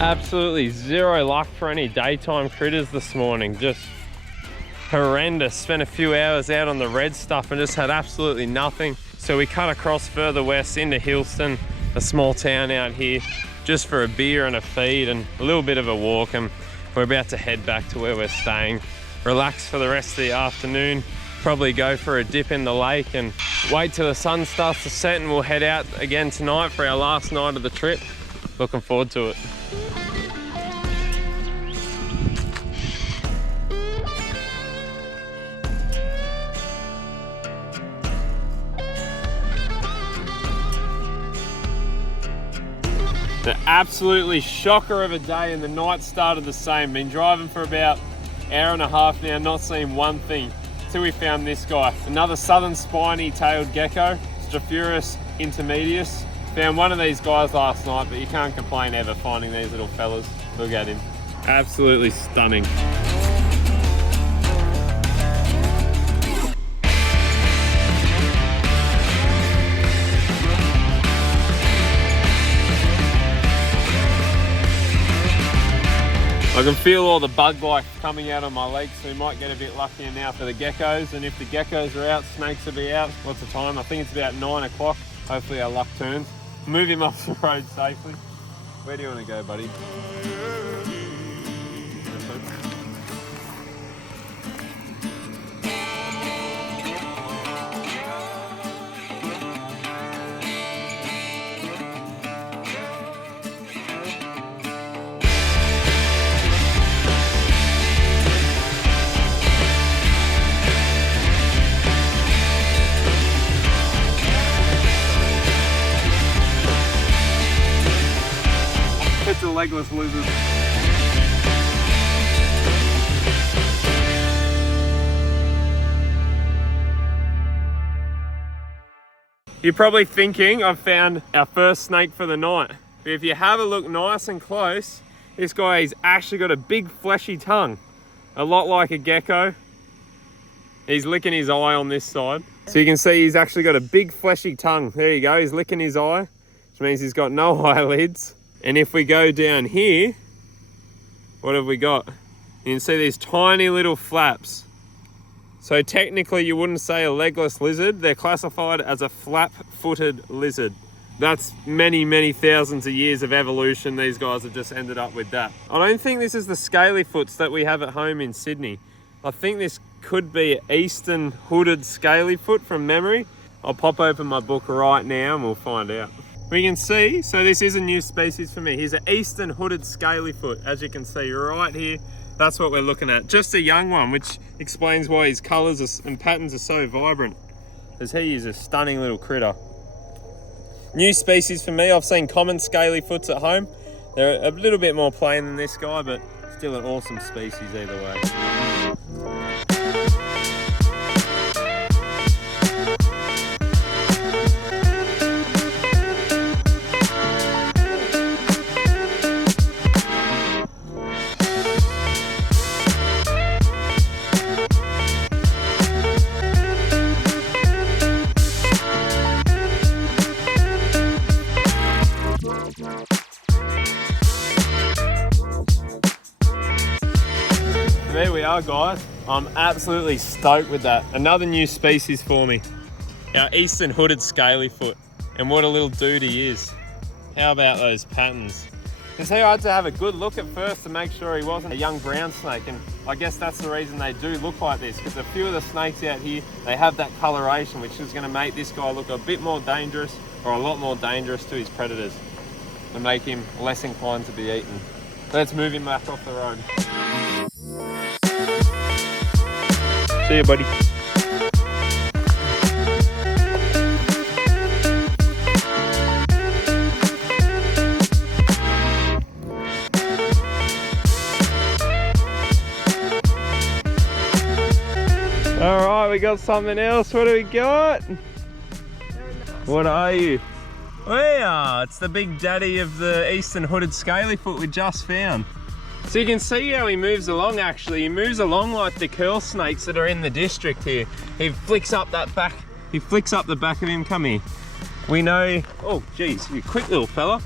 Absolutely zero luck for any daytime critters this morning. Just horrendous. Spent a few hours out on the red stuff and just had absolutely nothing. So we cut across further west into Hillston, a small town out here, just for a beer and a feed and a little bit of a walk, and we're about to head back to where we're staying, relax for the rest of the afternoon, probably go for a dip in the lake and wait till the sun starts to set, and we'll head out again tonight for our last night of the trip. Looking forward to it. The absolutely shocker of a day, and the night started the same. Been driving for about an hour and a half now, not seeing one thing, until we found this guy. Another southern spiny-tailed gecko, Stropurus intermedius. Found one of these guys last night, but you can't complain ever finding these little fellas. Look at him. Absolutely stunning. I can feel all the bug life coming out on my legs, so we might get a bit luckier now for the geckos. And if the geckos are out, snakes will be out. What's the time? I think it's about 9 o'clock. Hopefully our luck turns. Move him off the road safely. Where do you want to go, buddy? It's a legless lizard. You're probably thinking I've found our first snake for the night. But if you have a look nice and close, this guy has actually got a big fleshy tongue. A lot like a gecko. He's licking his eye on this side. So you can see he's actually got a big fleshy tongue. There you go, he's licking his eye, which means he's got no eyelids. And if we go down here, what have we got? You can see these tiny little flaps. So technically you wouldn't say a legless lizard. They're classified as a flap-footed lizard. That's many, many thousands of years of evolution. These guys have just ended up with that. I don't think this is the scaly foots that we have at home in Sydney. I think this could be an eastern hooded scaly foot from memory. I'll pop open my book right now and we'll find out. We can see, so this is a new species for me. Here's an eastern hooded scaly foot. As you can see right here, that's what we're looking at. Just a young one, which explains why his colours and patterns are so vibrant, as he is a stunning little critter. New species for me. I've seen common scaly foots at home. They're a little bit more plain than this guy, but still an awesome species either way. There we are, guys. I'm absolutely stoked with that. Another new species for me. Our eastern hooded scaly foot. And what a little dude he is. How about those patterns? You see, I had to have a good look at first to make sure he wasn't a young brown snake, and I guess that's the reason they do look like this, because a few of the snakes out here, they have that coloration, which is going to make this guy look a bit more dangerous, or a lot more dangerous to his predators, and make him less inclined to be eaten. Let's move him back off the road. See you, buddy. All right, we got something else. What do we got? What are you? Wow, it's the big daddy of the eastern hooded scaly foot we just found. So you can see how he moves along actually. He moves along like the curl snakes that are in the district here. He flicks up that back. He flicks up the back of him. Come here. We know, oh geez, you quick little fella.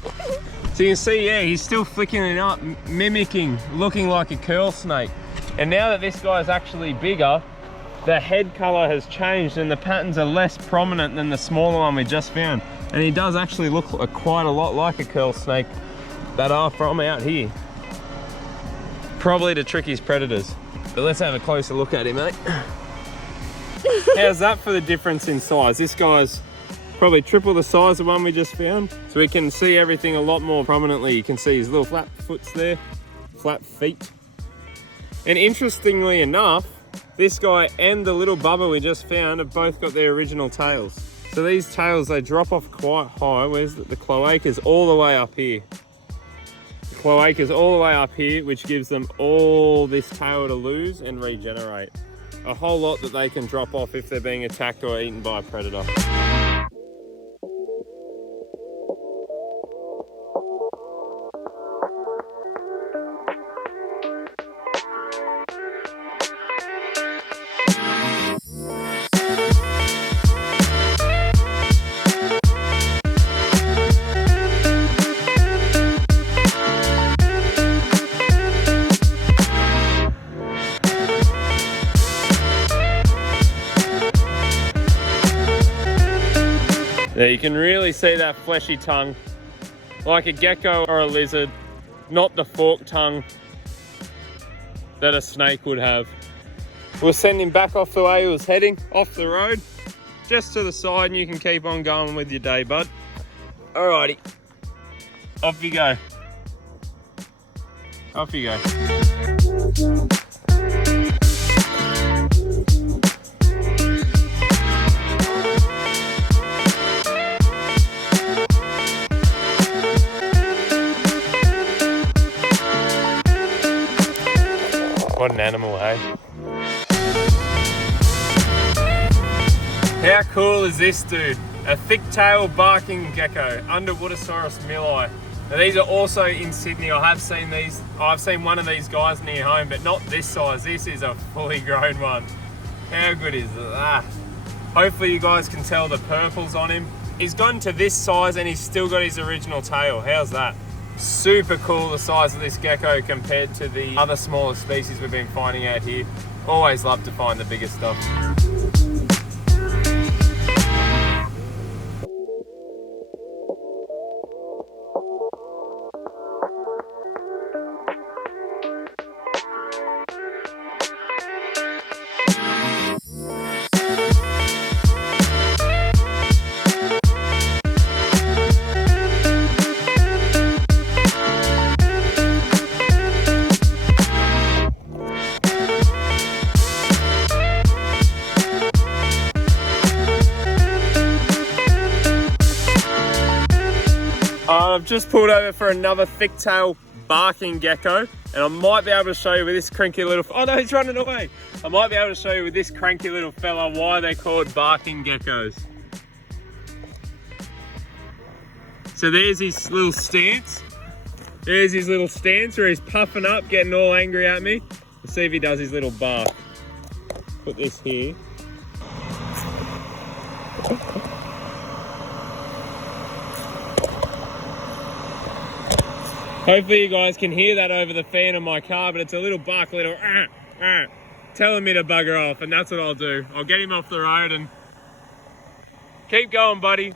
So you can see, yeah, he's still flicking it up, mimicking, looking like a curl snake. And now that this guy's actually bigger, the head color has changed and the patterns are less prominent than the smaller one we just found. And he does actually look quite a lot like a curl snake that are from out here. Probably to trick his predators. But let's have a closer look at him, mate. How's that for the difference in size? This guy's probably triple the size of the one we just found. So we can see everything a lot more prominently. You can see his little flat foots there, flat feet. And interestingly enough, this guy and the little bubba we just found have both got their original tails. So these tails, they drop off quite high. Where's the cloaca's all the way up here. The cloaca's all the way up here, which gives them all this tail to lose and regenerate. A whole lot that they can drop off if they're being attacked or eaten by a predator. There you can really see that fleshy tongue, like a gecko or a lizard, not the forked tongue that a snake would have. We'll send him back off the way he was heading, off the road, just to the side, and you can keep on going with your day, bud. Alrighty, off you go. Off you go. What an animal, hey? How cool is this dude? A thick-tailed barking gecko, Underwoodosaurus milli. Now these are also in Sydney. I have seen these. I've seen one of these guys near home, but not this size. This is a fully grown one. How good is that? Hopefully you guys can tell the purples on him. He's gotten to this size and he's still got his original tail. How's that? Super cool, the size of this gecko compared to the other smaller species we've been finding out here. Always love to find the bigger stuff. I've just pulled over for another thick-tailed barking gecko, and I might be able to show you with this cranky little... Oh no, he's running away! I might be able to show you with this cranky little fella why they're called barking geckos. So there's his little stance. There's his little stance where he's puffing up, getting all angry at me. Let's see if he does his little bark. Put this here. Hopefully you guys can hear that over the fan of my car, but it's a little bark, a little telling me to bugger off, and that's what I'll do. I'll get him off the road and keep going, buddy.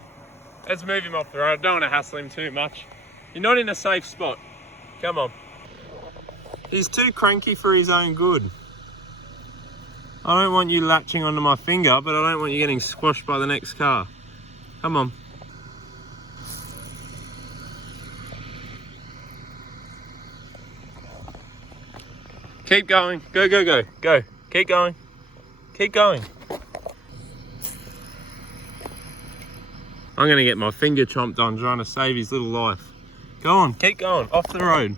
Let's move him off the road. I don't want to hassle him too much. You're not in a safe spot. Come on. He's too cranky for his own good. I don't want you latching onto my finger, but I don't want you getting squashed by the next car. Come on. Keep going. Go, go, go. Go. Keep going. Keep going. I'm going to get my finger chomped on trying to save his little life. Go on. Keep going. Off the road.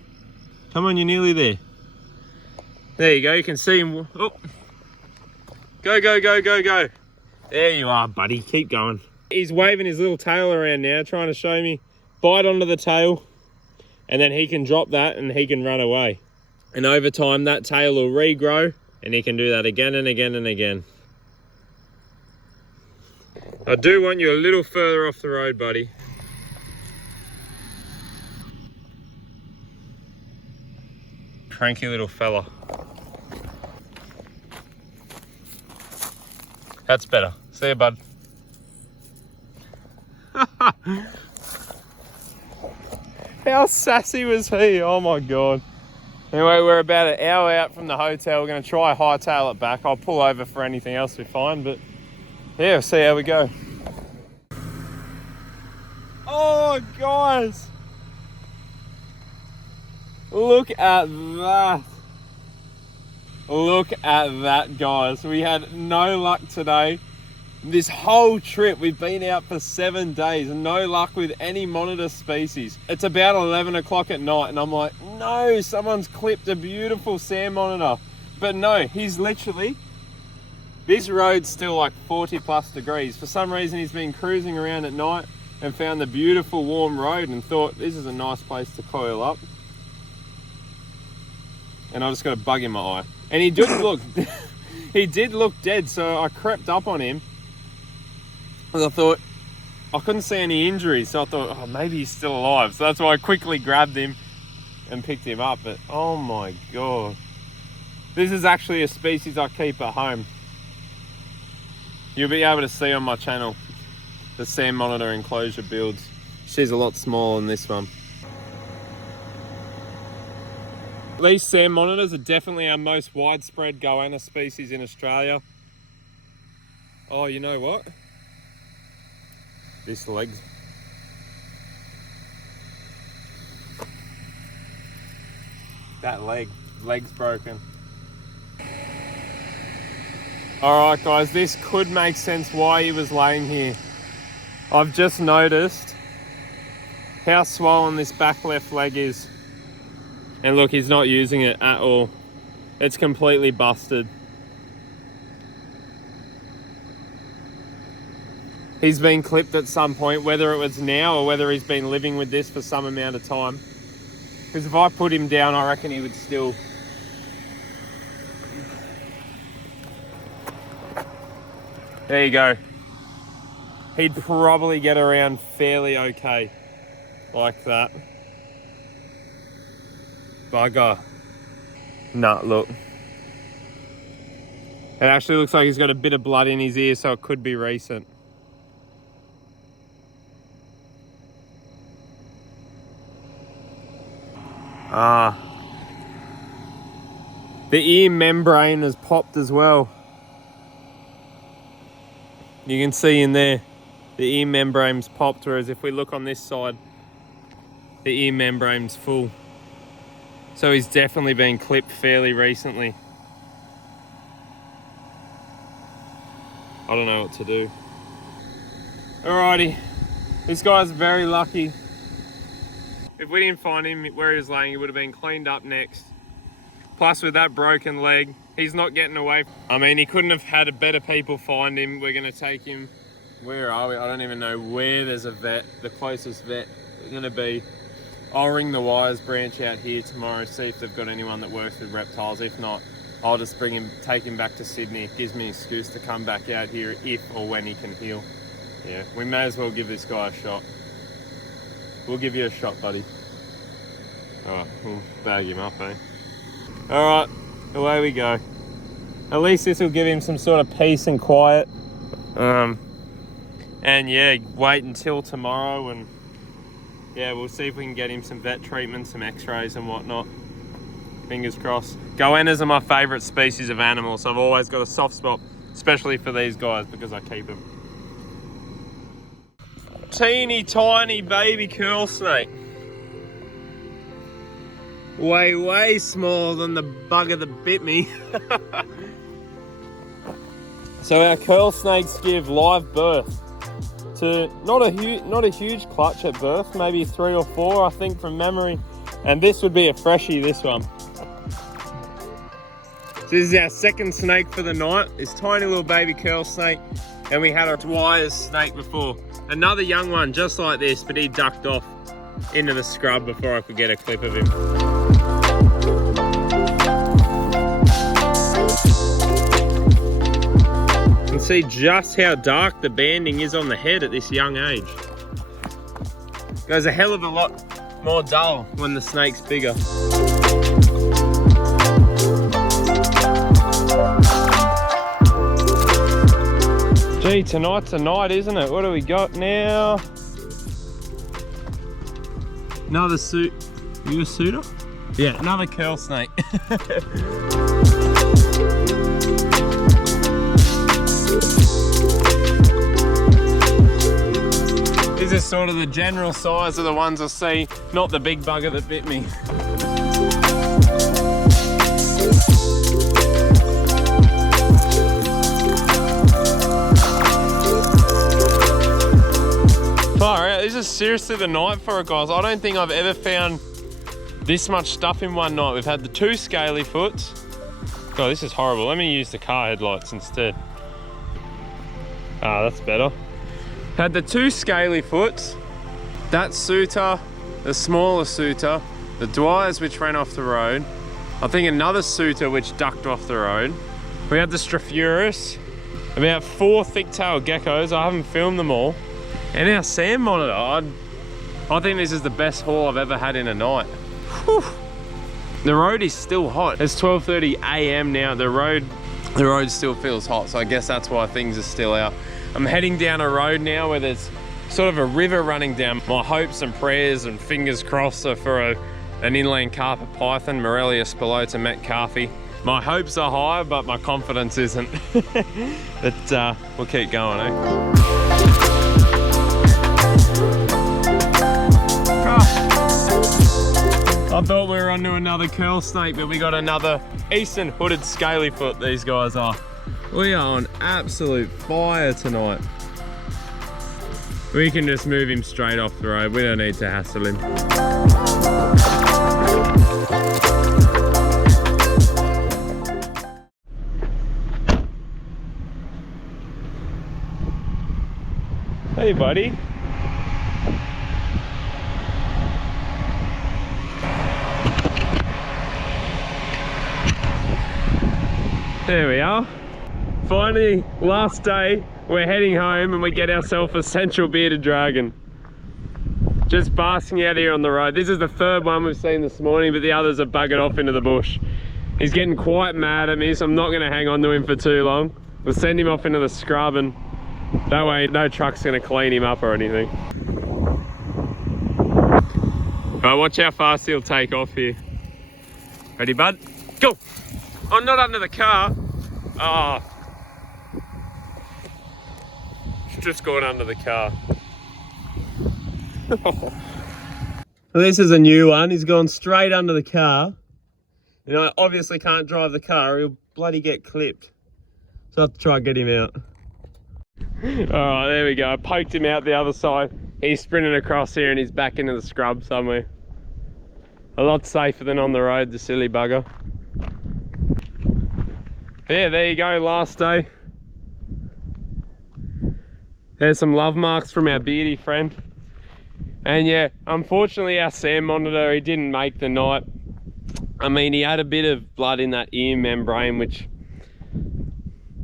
Come on, you're nearly there. There you go. You can see him. Oh. Go, go, go, go, go. There you are, buddy. Keep going. He's waving his little tail around now, trying to show me. Bite onto the tail, and then he can drop that and he can run away. And over time, that tail will regrow, and he can do that again and again and again. I do want you a little further off the road, buddy. cranky little fella. That's better. See you, bud. How sassy was he? Oh my God. Anyway, we're about an hour out from the hotel. We're going to try hightail it back. I'll pull over for anything else we find, but yeah, we'll see how we go. Oh, guys. Look at that. Look at that, guys. We had no luck today. This whole trip, we've been out for 7 days and no luck with any monitor species. It's about 11 o'clock at night and I'm like, no, someone's clipped a beautiful sand monitor. But no, he's literally, this road's still like 40 plus degrees. For some reason, he's been cruising around at night and found the beautiful warm road and thought, this is a nice place to coil up. And I just got a bug in my eye. And he did look, he did look dead. So I crept up on him. And I thought, I couldn't see any injuries. So I thought, oh, maybe he's still alive. So that's why I quickly grabbed him and picked him up. But oh my God. This is actually a species I keep at home. You'll be able to see on my channel the sand monitor enclosure builds. She's a lot smaller than this one. These sand monitors are definitely our most widespread goanna species in Australia. Oh, you know what? This leg's... That leg's broken. Alright guys, this could make sense why he was laying here. I've just noticed how swollen this back left leg is. And look, he's not using it at all. It's completely busted. He's been clipped at some point, whether it was now or whether he's been living with this for some amount of time. Because if I put him down, I reckon he would still... There you go. He'd probably get around fairly okay. Like that. Bugger. Nah, look. It actually looks like he's got a bit of blood in his ear, so it could be recent. The ear membrane has popped as well. You can see in there, the ear membrane's popped, whereas if we look on this side, the ear membrane's full. So he's definitely been clipped fairly recently. I don't know what to do. Alrighty, this guy's very lucky. If we didn't find him where he was laying, he would have been cleaned up next. Plus with that broken leg, he's not getting away. I mean, he couldn't have had better people find him. We're gonna take him, where are we? I don't even know where there's a vet. The closest vet is gonna be, I'll ring the wires branch out here tomorrow, see if they've got anyone that works with reptiles. If not, I'll just take him back to Sydney. It gives me an excuse to come back out here if or when he can heal. Yeah, we may as well give this guy a shot. We'll give you a shot, buddy. Alright, we'll bag him up, eh? Alright, away we go. At least this will give him some sort of peace and quiet. And yeah, wait until tomorrow and yeah, we'll see if we can get him some vet treatment, some x-rays and whatnot. Fingers crossed. Goannas are my favourite species of animals. So I've always got a soft spot, especially for these guys because I keep them. Teeny tiny baby curl snake. Way smaller than the bugger that bit me. So our curl snakes give live birth to not a huge clutch at birth, maybe 3 or 4 I think from memory, and this would be a freshie, this one. So this is our second snake for the night, this tiny little baby curl snake, and we had a Dwyer's snake before. Another young one just like this, but he ducked off into the scrub before I could get a clip of him. You can see just how dark the banding is on the head at this young age. It goes a hell of a lot more dull when the snake's bigger. Gee, tonight's a night, isn't it? What do we got now? Another suit. You a suitor? Yeah, another curl snake. This is sort of the general size of the ones I see, not the big bugger that bit me. Far out, this is seriously the night for it, guys. I don't think I've ever found this much stuff in one night. We've had the 2 scaly foots. God, this is horrible. Let me use the car headlights instead. Ah, that's better. Had the 2 scaly foots, that suitor, the smaller suitor, the Dwyers which ran off the road, I think another suitor which ducked off the road. We had the Strophuris, about 4 thick-tailed geckos. I haven't filmed them all. And our sand monitor, I think this is the best haul I've ever had in a night. Whew. The road is still hot. It's 12:30 AM now. The road still feels hot, so I guess that's why things are still out. I'm heading down a road now where there's sort of a river running down. My hopes and prayers and fingers crossed are for an inland carpet python, Morelia spilota metcalfi. My hopes are high, but my confidence isn't. But we'll keep going, eh? I thought we were onto another curl snake, but we got another eastern hooded scaly foot, these guys are. We are on absolute fire tonight. We can just move him straight off the road. We don't need to hassle him. Hey, buddy. There we are. Finally, last day, we're heading home and we get ourselves a central bearded dragon. Just basking out here on the road. This is the 3rd one we've seen this morning, but the others are buggered off into the bush. He's getting quite mad at me, so I'm not going to hang on to him for too long. We'll send him off into the scrub, and that way no truck's going to clean him up or anything. Right, watch how fast he'll take off here. Ready, bud? Go! Oh, not under the car. Oh. Just gone under the car. Well, this is a new one. He's gone straight under the car. You know, I obviously can't drive the car. He'll bloody get clipped. So I have to try and get him out. Alright, there we go. I poked him out the other side. He's sprinting across here and he's back into the scrub somewhere. A lot safer than on the road, the silly bugger. Yeah, there you go, last day. There's some love marks from our beardy friend. And yeah, unfortunately our sand monitor, he didn't make the night. I mean, he had a bit of blood in that ear membrane, which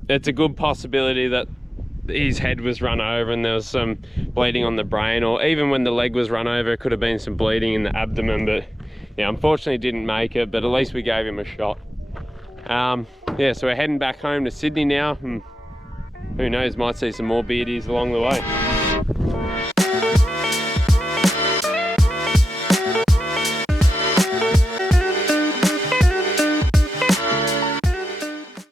it's a good possibility that his head was run over and there was some bleeding on the brain, or even when the leg was run over, it could have been some bleeding in the abdomen. But yeah, unfortunately didn't make it, but at least we gave him a shot. Yeah, so we're heading back home to Sydney now, and who knows, might see some more beardies along the way.